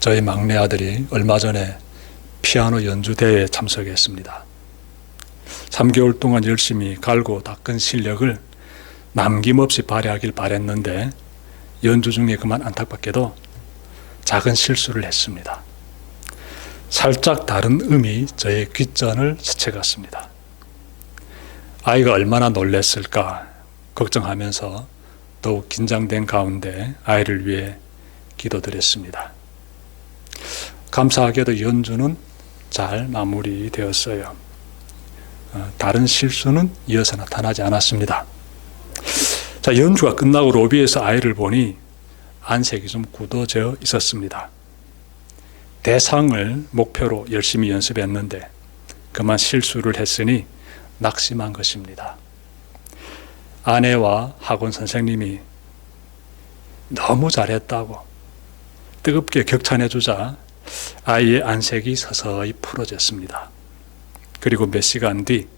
저희 막내 아들이 얼마 전에 피아노 연주 대회에 참석했습니다. 3개월 동안 열심히 갈고 닦은 실력을 남김없이 발휘하길 바랬는데 연주 중에 그만 안타깝게도 작은 실수를 했습니다. 살짝 다른 음이 저의 귓전을 스쳐갔습니다. 아이가 얼마나 놀랐을까 걱정하면서 더욱 긴장된 가운데 아이를 위해 기도드렸습니다. 감사하게도 연주는 잘 마무리되었어요. 다른 실수는 이어서 나타나지 않았습니다. 자, 연주가 끝나고 로비에서 아이를 보니 안색이 좀 굳어져 있었습니다. 대상을 목표로 열심히 연습했는데 그만 실수를 했으니 낙심한 것입니다. 아내와 학원 선생님이 너무 잘했다고 뜨겁게 격찬해주자 아이의 안색이 서서히 풀어졌습니다. 그리고 몇 시간 뒤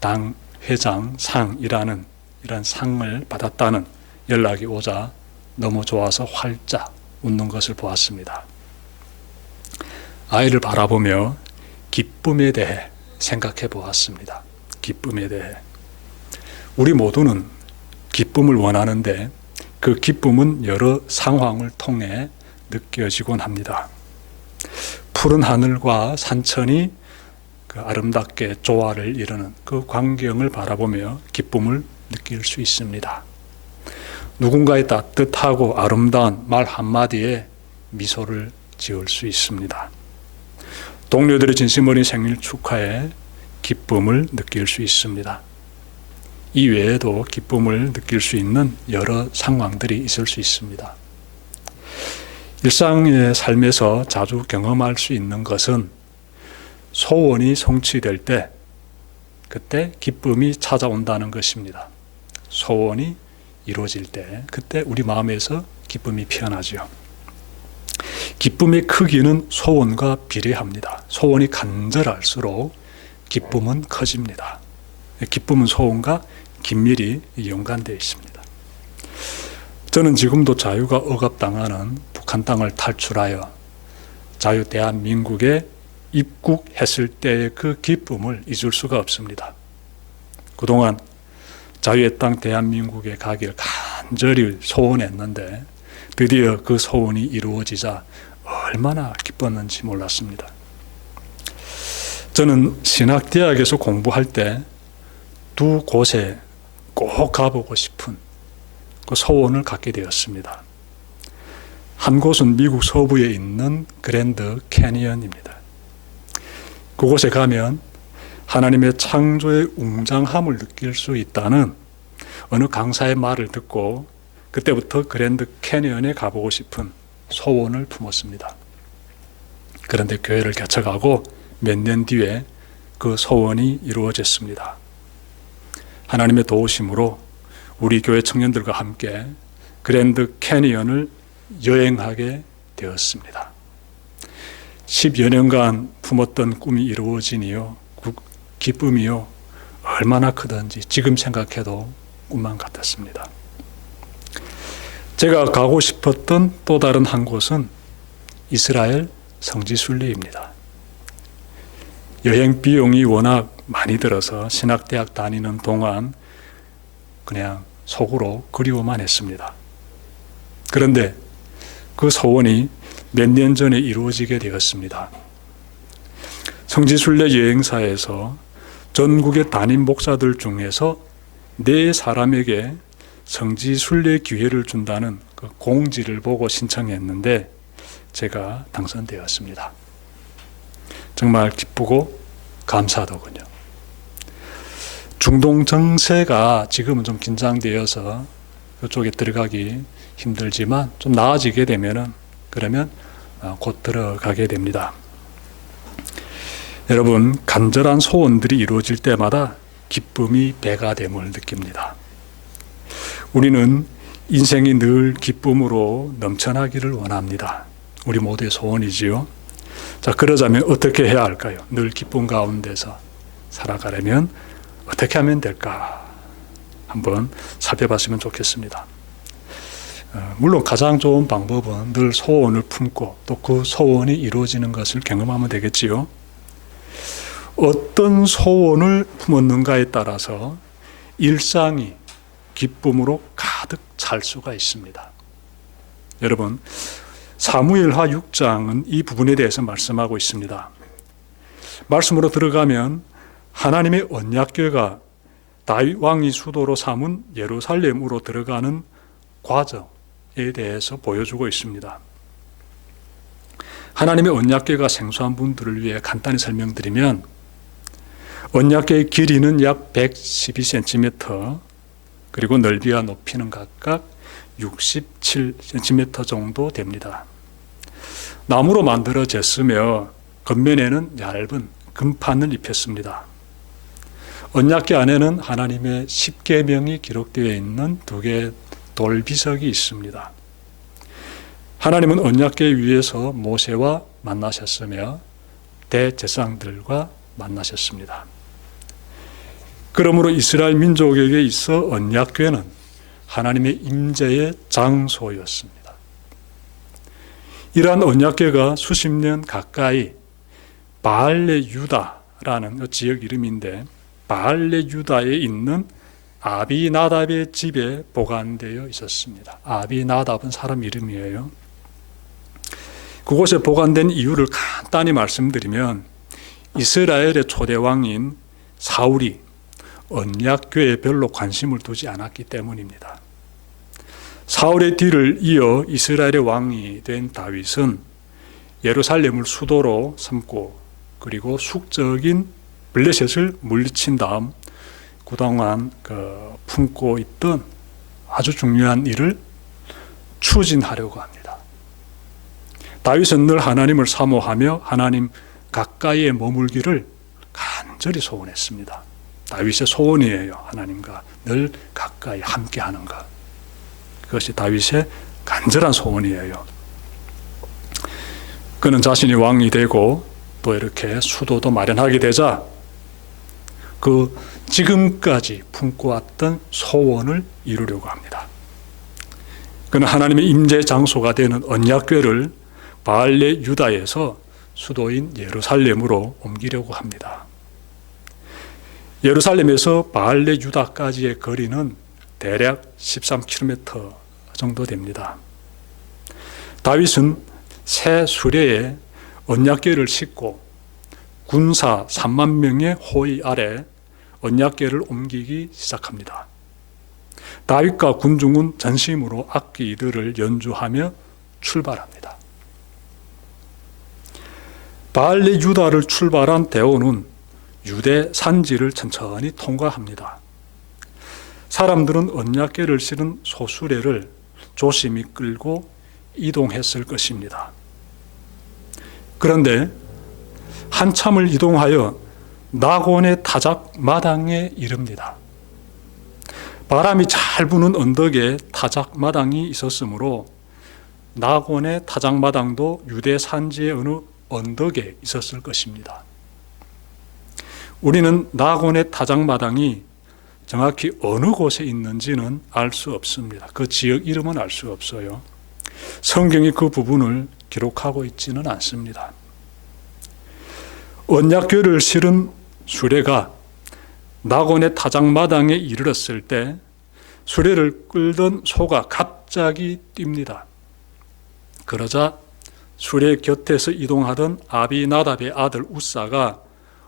당 회장 상이라는 이런 상을 받았다는 연락이 오자 너무 좋아서 활짝 웃는 것을 보았습니다. 아이를 바라보며 기쁨에 대해 생각해 보았습니다. 기쁨에 대해. 우리 모두는 기쁨을 원하는데 그 기쁨은 여러 상황을 통해 느껴지곤 합니다. 푸른 하늘과 산천이 그 아름답게 조화를 이루는 그 광경을 바라보며 기쁨을 느낄 수 있습니다. 누군가의 따뜻하고 아름다운 말 한마디에 미소를 지을 수 있습니다. 동료들의 진심 어린 생일 축하에 기쁨을 느낄 수 있습니다. 이 외에도 기쁨을 느낄 수 있는 여러 상황들이 있을 수 있습니다. 일상의 삶에서 자주 경험할 수 있는 것은 소원이 성취될 때 그때 기쁨이 찾아온다는 것입니다. 소원이 이루어질 때 그때 우리 마음에서 기쁨이 피어나죠. 기쁨의 크기는 소원과 비례합니다. 소원이 간절할수록 기쁨은 커집니다. 기쁨은 소원과 긴밀히 연관되어 있습니다. 저는 지금도 자유가 억압당하는 북한 땅을 탈출하여 자유 대한민국에 입국했을 때의 그 기쁨을 잊을 수가 없습니다. 그동안 자유의 땅 대한민국에 가기를 간절히 소원했는데 드디어 그 소원이 이루어지자 얼마나 기뻤는지 몰랐습니다. 저는 신학대학에서 공부할 때 두 곳에 꼭 가보고 싶은 그 소원을 갖게 되었습니다. 한 곳은 미국 서부에 있는 그랜드 캐니언입니다. 그곳에 가면 하나님의 창조의 웅장함을 느낄 수 있다는 어느 강사의 말을 듣고 그때부터 그랜드 캐니언에 가보고 싶은 소원을 품었습니다. 그런데 교회를 개척하고 몇 년 뒤에 그 소원이 이루어졌습니다. 하나님의 도우심으로 우리 교회 청년들과 함께 그랜드 캐니언을 여행하게 되었습니다. 10여 년간 품었던 꿈이 이루어지니요, 기쁨이요 얼마나 크던지 지금 생각해도 꿈만 같았습니다. 제가 가고 싶었던 또 다른 한 곳은 이스라엘 성지순례입니다. 여행 비용이 워낙 많이 들어서 신학대학 다니는 동안 그냥 속으로 그리워만 했습니다. 그런데 그 소원이 몇 년 전에 이루어지게 되었습니다. 성지순례 여행사에서 전국의 담임 목사들 중에서 4사람에게 성지순례 기회를 준다는 그 공지를 보고 신청했는데 제가 당선되었습니다. 정말 기쁘고 감사하더군요. 중동 정세가 지금은 좀 긴장되어서 그쪽에 들어가기 힘들지만 좀 나아지게 되면은 그러면 곧 들어가게 됩니다. 여러분, 간절한 소원들이 이루어질 때마다 기쁨이 배가 됨을 느낍니다. 우리는 인생이 늘 기쁨으로 넘쳐나기를 원합니다. 우리 모두의 소원이지요. 자, 그러자면 어떻게 해야 할까요? 늘 기쁨 가운데서 살아가려면 어떻게 하면 될까? 한번 살펴봤으면 좋겠습니다. 물론 가장 좋은 방법은 늘 소원을 품고 또 그 소원이 이루어지는 것을 경험하면 되겠지요. 어떤 소원을 품었는가에 따라서 일상이 기쁨으로 가득 찰 수가 있습니다. 여러분, 사무엘하 6장은 이 부분에 대해서 말씀하고 있습니다. 말씀으로 들어가면 하나님의 언약궤가 다윗 왕이 수도로 삼은 예루살렘으로 들어가는 과정에 대해서 보여주고 있습니다. 하나님의 언약궤가 생소한 분들을 위해 간단히 설명드리면, 언약궤의 길이는 약 112cm, 그리고 넓이와 높이는 각각 67cm 정도 됩니다. 나무로 만들어졌으며 겉면에는 얇은 금판을 입혔습니다. 언약궤 안에는 하나님의 10계명이 기록되어 있는 2개의 돌비석이 있습니다. 하나님은 언약궤 위에서 모세와 만나셨으며 대제사장들과 만나셨습니다. 그러므로 이스라엘 민족에게 있어 언약궤는 하나님의 임재의 장소였습니다. 이러한 언약궤가 수십 년 가까이 바알레 유다라는 지역 이름인데, 바알레 유다에 있는 아비나답의 집에 보관되어 있었습니다. 아비나답은 사람 이름이에요. 그곳에 보관된 이유를 간단히 말씀드리면, 이스라엘의 초대 왕인 사울이 언약궤에 별로 관심을 두지 않았기 때문입니다. 사울의 뒤를 이어 이스라엘의 왕이 된 다윗은 예루살렘을 수도로 삼고, 그리고 숙적인 블레셋을 물리친 다음 그동안 품고 있던 아주 중요한 일을 추진하려고 합니다. 다윗은 늘 하나님을 사모하며 하나님 가까이에 머물기를 간절히 소원했습니다. 다윗의 소원이에요. 하나님과 늘 가까이 함께하는 것. 그것이 다윗의 간절한 소원이에요. 그는 자신이 왕이 되고 또 이렇게 수도도 마련하게 되자 그 지금까지 품고 왔던 소원을 이루려고 합니다. 그는 하나님의 임재 장소가 되는 언약궤를 바알레 유다에서 수도인 예루살렘으로 옮기려고 합니다. 예루살렘에서 바알레 유다까지의 거리는 대략 13km 정도 됩니다. 다윗은 새 수레에 언약궤를 싣고 군사 3만 명의 호위 아래 언약궤를 옮기기 시작합니다. 다윗과 군중은 전심으로 악기들을 연주하며 출발합니다. 바알레 유다를 출발한 대오는 유대 산지를 천천히 통과합니다. 사람들은 언약궤를 실은 소수레를 조심히 끌고 이동했을 것입니다. 그런데 한참을 이동하여 나곤의 타작 마당에 이릅니다. 바람이 잘 부는 언덕에 타작 마당이 있었으므로 나곤의 타작 마당도 유대 산지의 어느 언덕에 있었을 것입니다. 우리는 나곤의 타작 마당이 정확히 어느 곳에 있는지는 알 수 없습니다. 그 지역 이름은 알 수 없어요. 성경이 그 부분을 기록하고 있지는 않습니다. 언약궤를 실은 수레가 나곤의 타작마당에 이르렀을 때 수레를 끌던 소가 갑자기 뜁니다. 그러자 수레 곁에서 이동하던 아비나답의 아들 우사가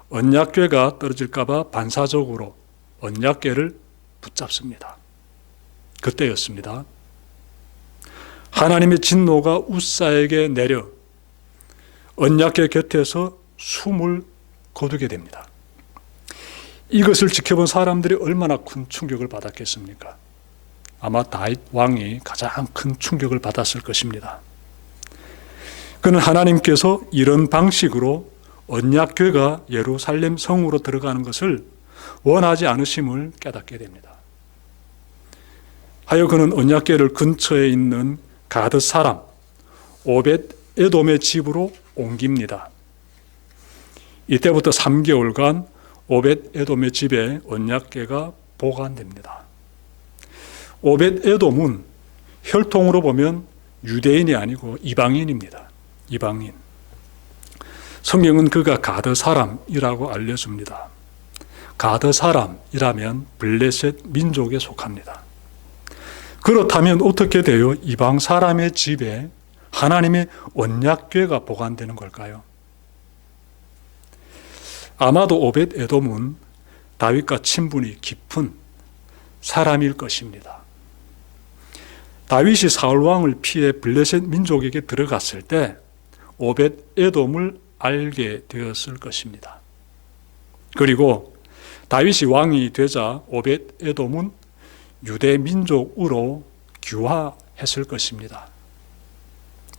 언약궤가 떨어질까 봐 반사적으로 언약궤를 붙잡습니다. 그때였습니다. 하나님의 진노가 우사에게 내려 언약궤 곁에서 숨을 거두게 됩니다. 이것을 지켜본 사람들이 얼마나 큰 충격을 받았겠습니까? 아마 다윗 왕이 가장 큰 충격을 받았을 것입니다. 그는 하나님께서 이런 방식으로 언약궤가 예루살렘 성으로 들어가는 것을 원하지 않으심을 깨닫게 됩니다. 하여 그는 언약궤를 근처에 있는 가드 사람 오벳 에돔의 집으로 옮깁니다. 이때부터 3개월간 오벳 에돔의 집에 언약궤가 보관됩니다. 오벳 에돔은 혈통으로 보면 유대인이 아니고 이방인입니다. 이방인. 성경은 그가 가드 사람이라고 알려줍니다. 가드 사람이라면 블레셋 민족에 속합니다. 그렇다면 어떻게 되어 이방 사람의 집에 하나님의 언약궤가 보관되는 걸까요? 아마도 오벳 에돔은 다윗과 친분이 깊은 사람일 것입니다. 다윗이 사울 왕을 피해 블레셋 민족에게 들어갔을 때 오벳 에돔을 알게 되었을 것입니다. 그리고 다윗이 왕이 되자 오벳 에돔은 유대 민족으로 귀화했을 것입니다.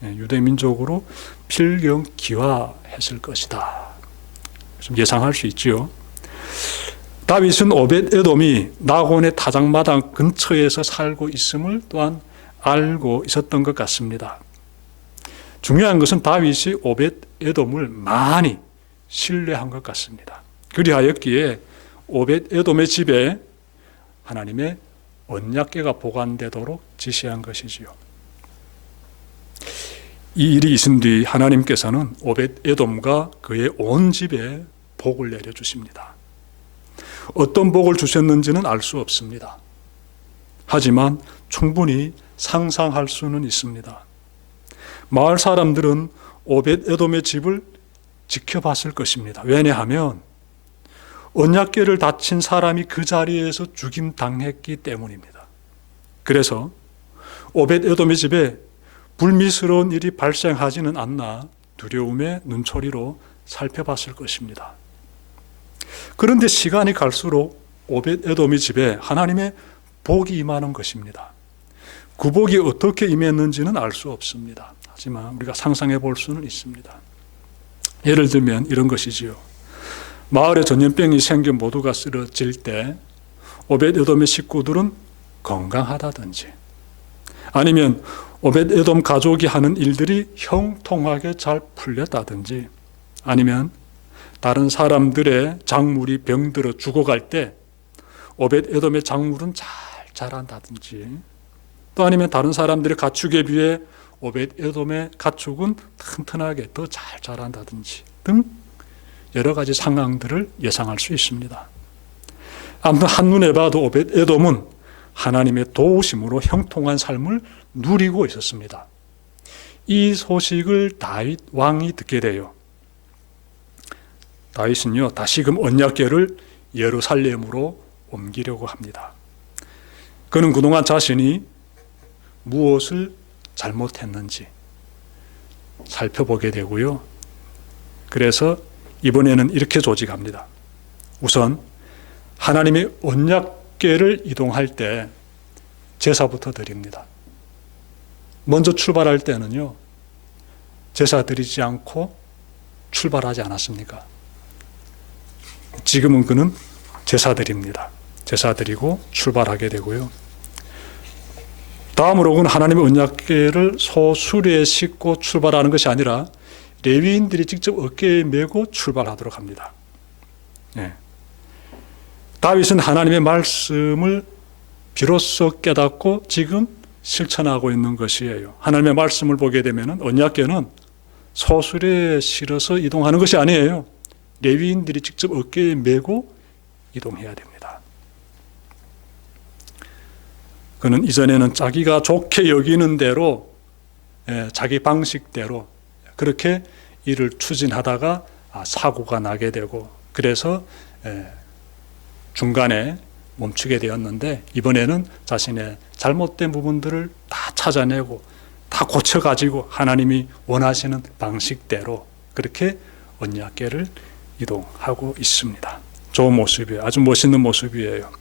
유대 민족으로 필경 귀화했을 것이다. 좀 예상할 수 있지요. 다윗은 오벳 에돔이 나곤의 타작마당 근처에서 살고 있음을 또한 알고 있었던 것 같습니다. 중요한 것은 다윗이 오벳 에돔을 많이 신뢰한 것 같습니다. 그리하였기에 오벳 에돔의 집에 하나님의 언약궤가 보관되도록 지시한 것이지요. 이 일이 있은 뒤 하나님께서는 오벳 에돔과 그의 온 집에 복을 내려주십니다. 어떤 복을 주셨는지는 알 수 없습니다. 하지만 충분히 상상할 수는 있습니다. 마을 사람들은 오벳 에돔의 집을 지켜봤을 것입니다. 왜냐하면 언약궤를 다친 사람이 그 자리에서 죽임당했기 때문입니다. 그래서 오벳 에돔의 집에 불미스러운 일이 발생하지는 않나 두려움의 눈초리로 살펴봤을 것입니다. 그런데 시간이 갈수록 오벳 에돔의 집에 하나님의 복이 임하는 것입니다. 그 복이 어떻게 임했는지는 알 수 없습니다. 하지만 우리가 상상해 볼 수는 있습니다. 예를 들면 이런 것이지요. 마을에 전염병이 생겨 모두가 쓰러질 때 오벳 에돔의 식구들은 건강하다든지, 아니면 오벳 에돔 가족이 하는 일들이 형통하게 잘 풀렸다든지, 아니면 다른 사람들의 작물이 병들어 죽어갈 때 오벳 에돔의 작물은 잘 자란다든지, 또 아니면 다른 사람들의 가축에 비해 오벳 에돔의 가축은 튼튼하게 더 잘 자란다든지 등 여러 가지 상황들을 예상할 수 있습니다. 아무튼 한눈에 봐도 오벳 에돔은 하나님의 도우심으로 형통한 삶을 누리고 있었습니다. 이 소식을 다윗 왕이 듣게 돼요. 다윗은요, 다시금 언약궤를 예루살렘으로 옮기려고 합니다. 그는 그동안 자신이 무엇을 잘못했는지 살펴보게 되고요. 그래서 이번에는 이렇게 조직합니다. 우선 하나님의 언약궤를 이동할 때 제사부터 드립니다. 먼저 출발할 때는요, 제사 드리지 않고 출발하지 않았습니까? 지금은 그는 제사 드립니다. 제사 드리고 출발하게 되고요. 다음으로 그는 하나님의 언약궤를 소수레에 싣고 출발하는 것이 아니라 레위인들이 직접 어깨에 메고 출발하도록 합니다. 네. 다윗은 하나님의 말씀을 비로소 깨닫고 지금 실천하고 있는 것이에요. 하나님의 말씀을 보게 되면 언약궤는 소수레에 실어서 이동하는 것이 아니에요. 레위인들이 직접 어깨에 메고 이동해야 됩니다. 그는 이전에는 자기가 좋게 여기는 대로, 자기 방식대로 그렇게 일을 추진하다가 사고가 나게 되고, 그래서 중간에 멈추게 되었는데, 이번에는 자신의 잘못된 부분들을 다 찾아내고 다 고쳐가지고 하나님이 원하시는 방식대로 그렇게 언약궤를 이동하고 있습니다. 좋은 모습이에요. 아주 멋있는 모습이에요.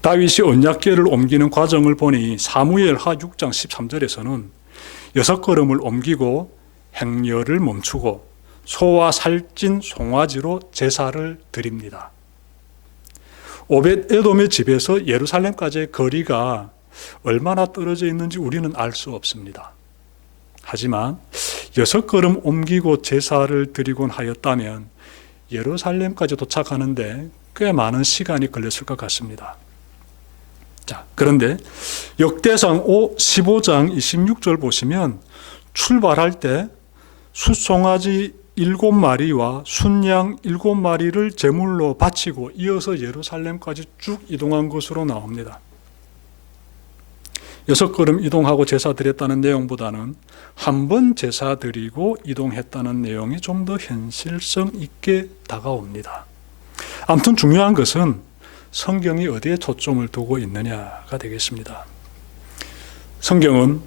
다윗이 언약궤를 옮기는 과정을 보니 사무엘하 6장 13절에서는 6걸음을 옮기고 행렬을 멈추고 소와 살찐 송아지로 제사를 드립니다. 오벳 에돔의 집에서 예루살렘까지의 거리가 얼마나 떨어져 있는지 우리는 알 수 없습니다. 하지만 6걸음 옮기고 제사를 드리곤 하였다면 예루살렘까지 도착하는데 꽤 많은 시간이 걸렸을 것 같습니다. 자, 그런데 역대상 15장 26절 보시면 출발할 때 숫송아지 7마리와 순양 7마리를 제물로 바치고 이어서 예루살렘까지 쭉 이동한 것으로 나옵니다. 6걸음 이동하고 제사 드렸다는 내용보다는 한 번 제사 드리고 이동했다는 내용이 좀 더 현실성 있게 다가옵니다. 아무튼 중요한 것은 성경이 어디에 초점을 두고 있느냐가 되겠습니다. 성경은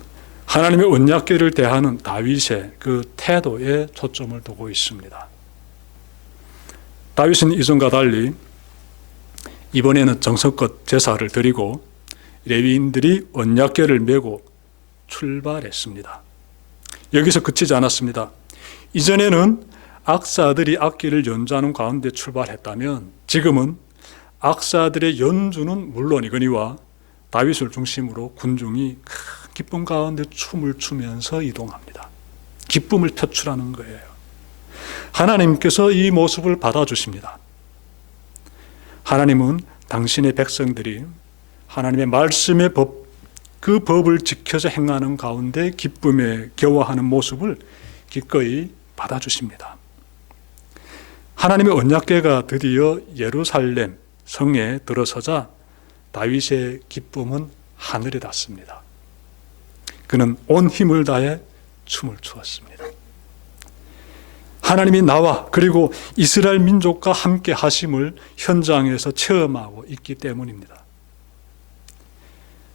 하나님의 언약궤를 대하는 다윗의 그 태도에 초점을 두고 있습니다. 다윗은 이전과 달리 이번에는 정성껏 제사를 드리고 레위인들이 언약궤를 메고 출발했습니다. 여기서 그치지 않았습니다. 이전에는 악사들이 악기를 연주하는 가운데 출발했다면 지금은 악사들의 연주는 물론이거니와 다윗을 중심으로 군중이 큰 기쁨 가운데 춤을 추면서 이동합니다. 기쁨을 표출하는 거예요. 하나님께서 이 모습을 받아주십니다. 하나님은 당신의 백성들이 하나님의 말씀의 법, 그 법을 지켜서 행하는 가운데 기쁨에 겨워하는 모습을 기꺼이 받아주십니다. 하나님의 언약궤가 드디어 예루살렘 성에 들어서자 다윗의 기쁨은 하늘에 닿습니다. 그는 온 힘을 다해 춤을 추었습니다. 하나님이 나와 그리고 이스라엘 민족과 함께 하심을 현장에서 체험하고 있기 때문입니다.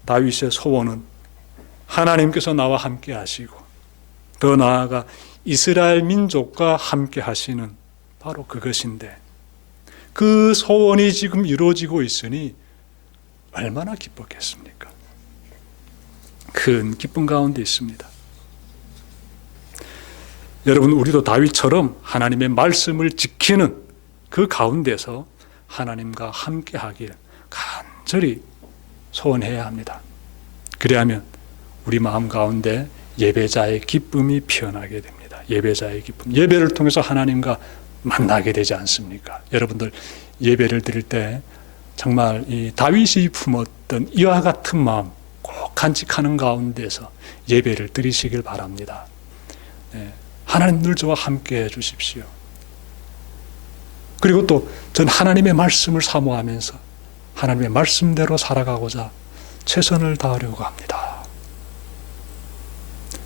다윗의 소원은 하나님께서 나와 함께 하시고 더 나아가 이스라엘 민족과 함께 하시는 바로 그것인데 그 소원이 지금 이루어지고 있으니 얼마나 기뻤겠습니까? 큰 기쁨 가운데 있습니다. 여러분, 우리도 다윗처럼 하나님의 말씀을 지키는 그 가운데서 하나님과 함께 하길 간절히 소원해야 합니다. 그래야면 우리 마음 가운데 예배자의 기쁨이 피어나게 됩니다. 예배자의 기쁨. 예배를 통해서 하나님과 만나게 되지 않습니까? 여러분들 예배를 드릴 때 정말 이 다윗이 품었던 이와 같은 마음 꼭 간직하는 가운데서 예배를 드리시길 바랍니다. 네. 하나님 늘 저와 함께 해주십시오. 그리고 또 전 하나님의 말씀을 사모하면서 하나님의 말씀대로 살아가고자 최선을 다하려고 합니다.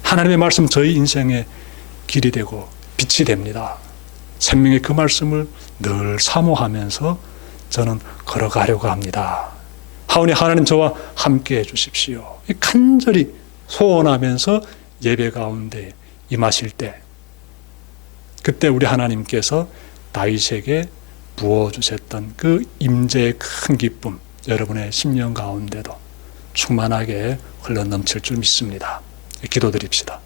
하나님의 말씀 저희 인생의 길이 되고 빛이 됩니다. 생명의 그 말씀을 늘 사모하면서 저는 걸어가려고 합니다. 하오니 하나님 저와 함께 해주십시오. 간절히 소원하면서 예배 가운데 임하실 때 그때 우리 하나님께서 다윗에게 부어주셨던 그 임재의 큰 기쁨 여러분의 심령 가운데도 충만하게 흘러넘칠 줄 믿습니다. 기도드립시다.